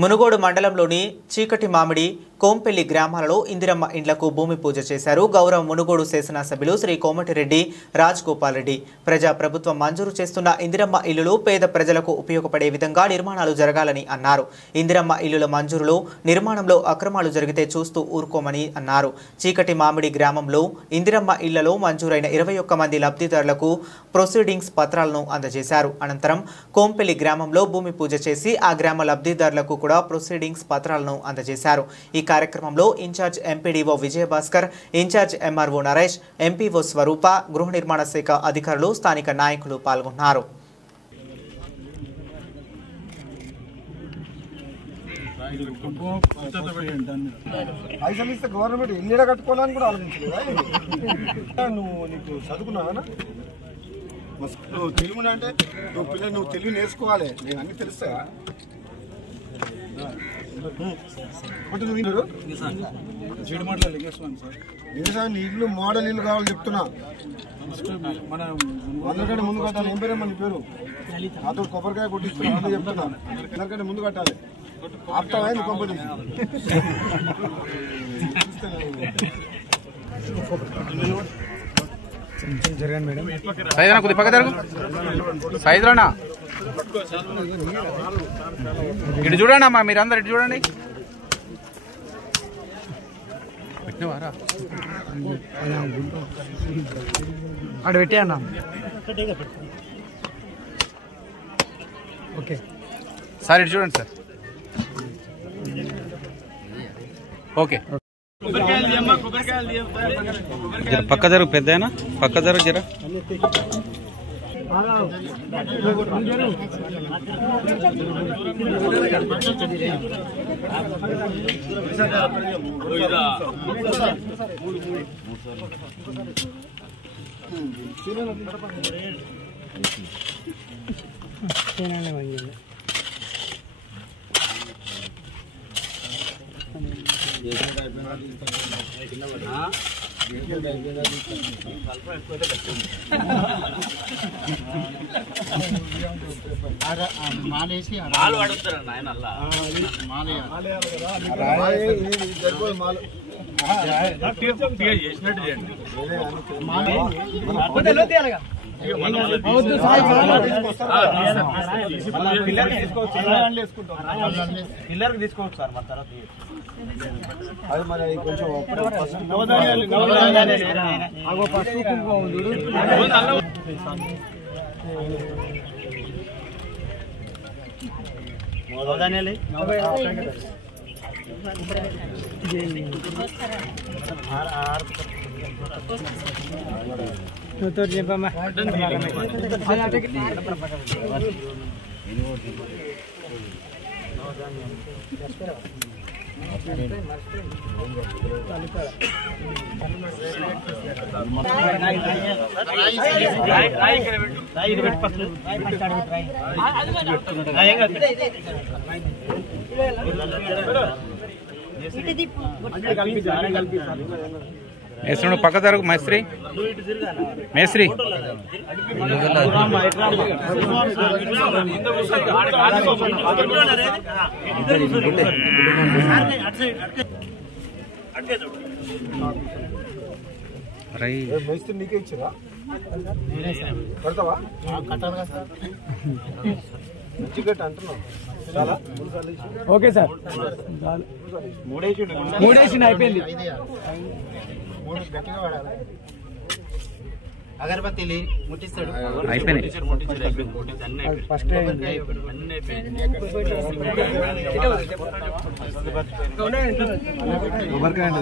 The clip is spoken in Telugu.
మునుగోడు మండలంలోని చీకటి మామిడి కోంపెల్లి గ్రామాలలో ఇందిరమ్మ ఇండ్లకు భూమి పూజ చేశారు. గౌరవ మునుగోడు శాసనసభ్యులు శ్రీ కోమటిరెడ్డి రాజగోపాల్ రెడ్డి ప్రజా ప్రభుత్వం మంజూరు చేస్తున్న ఇందిరమ్మ ఇల్లులు పేద ప్రజలకు ఉపయోగపడే విధంగా నిర్మాణాలు జరగాలని అన్నారు. ఇందిరమ్మ ఇల్లుల మంజూరులో నిర్మాణంలో అక్రమాలు జరిగితే చూస్తూ ఊరుకోమని అన్నారు. చీకటి మామిడి గ్రామంలో ఇందిరమ్మ ఇళ్లలో మంజూరైన 21 మంది లబ్ధిదారులకు ప్రొసీడింగ్స్ పత్రాలను అందజేశారు. అనంతరం కోంపెల్లి గ్రామంలో భూమి పూజ చేసి ఆ గ్రామ లబ్ధిదారులకు కూడా ప్రొసీడింగ్స్ పత్రాలను అందజేశారు. ఈ కార్యక్రమంలో incharge MPDO Vijayabhaskar, incharge MRO Naresh, MPO Swarupa, గృహ నిర్మాణ శాఖ అధికారులు, స్థానిక నాయకులు పాల్గొన్నారు. గవర్నమెంట్ ఎన్ని కట్టుకోవాలని కూడా ఆలోచించలేదా? నువ్వు నీకు చదువుకున్నావా? నువ్వు తెలుగు అంటే నువ్వు తెలుగు నేర్చుకోవాలి. నేను అన్ని తెలుస్తా. నీ ఇల్లు మోడల్ ఇల్లు కావాలి చెప్తున్నా. మన అందరికంటే ముందు కట్టాలి. ఏం పేరేమో నీ పేరు? నాతో కొబ్బరికాయ కొట్టిస్తున్నా చెప్తున్నా. అందరికంటే ముందు కట్టాలి. ఆపుతావా నీ కొంప తీసి? జరగండి మేడం. సైజనా కొద్ది పక్క జరుగు. సైజులోనా ఇటు చూడండి అమ్మా, మీరు అందరు ఇటు చూడండి. పెట్టినవారా అక్కడ పెట్టే అన్నా. ఓకే సార్ ఇటు చూడండి సార్. ఓకే జర పక్క జరుగు, పెద్దనా పక్క జరుగు జర. పిల్లర్కి తీసుకోవచ్చు సార్. మన తర్వాత అది మరి కొంచెం చెప్పమ్మా. మేస్త్రి పక్క జరుగు. మేస్త్రి మేస్త్రి మేస్త్రి నీకే ఇచ్చిరా? కడతావా? మంచి గట్ట అంటున్నావు. Okay sir. మూడేసి అయిపోయింది. గట్టిగా వాడాలి. అగరబత్తి ముట్టిస్తాడు. అయిపోయినాయి. ఫస్ట్ కొబ్బరికాయ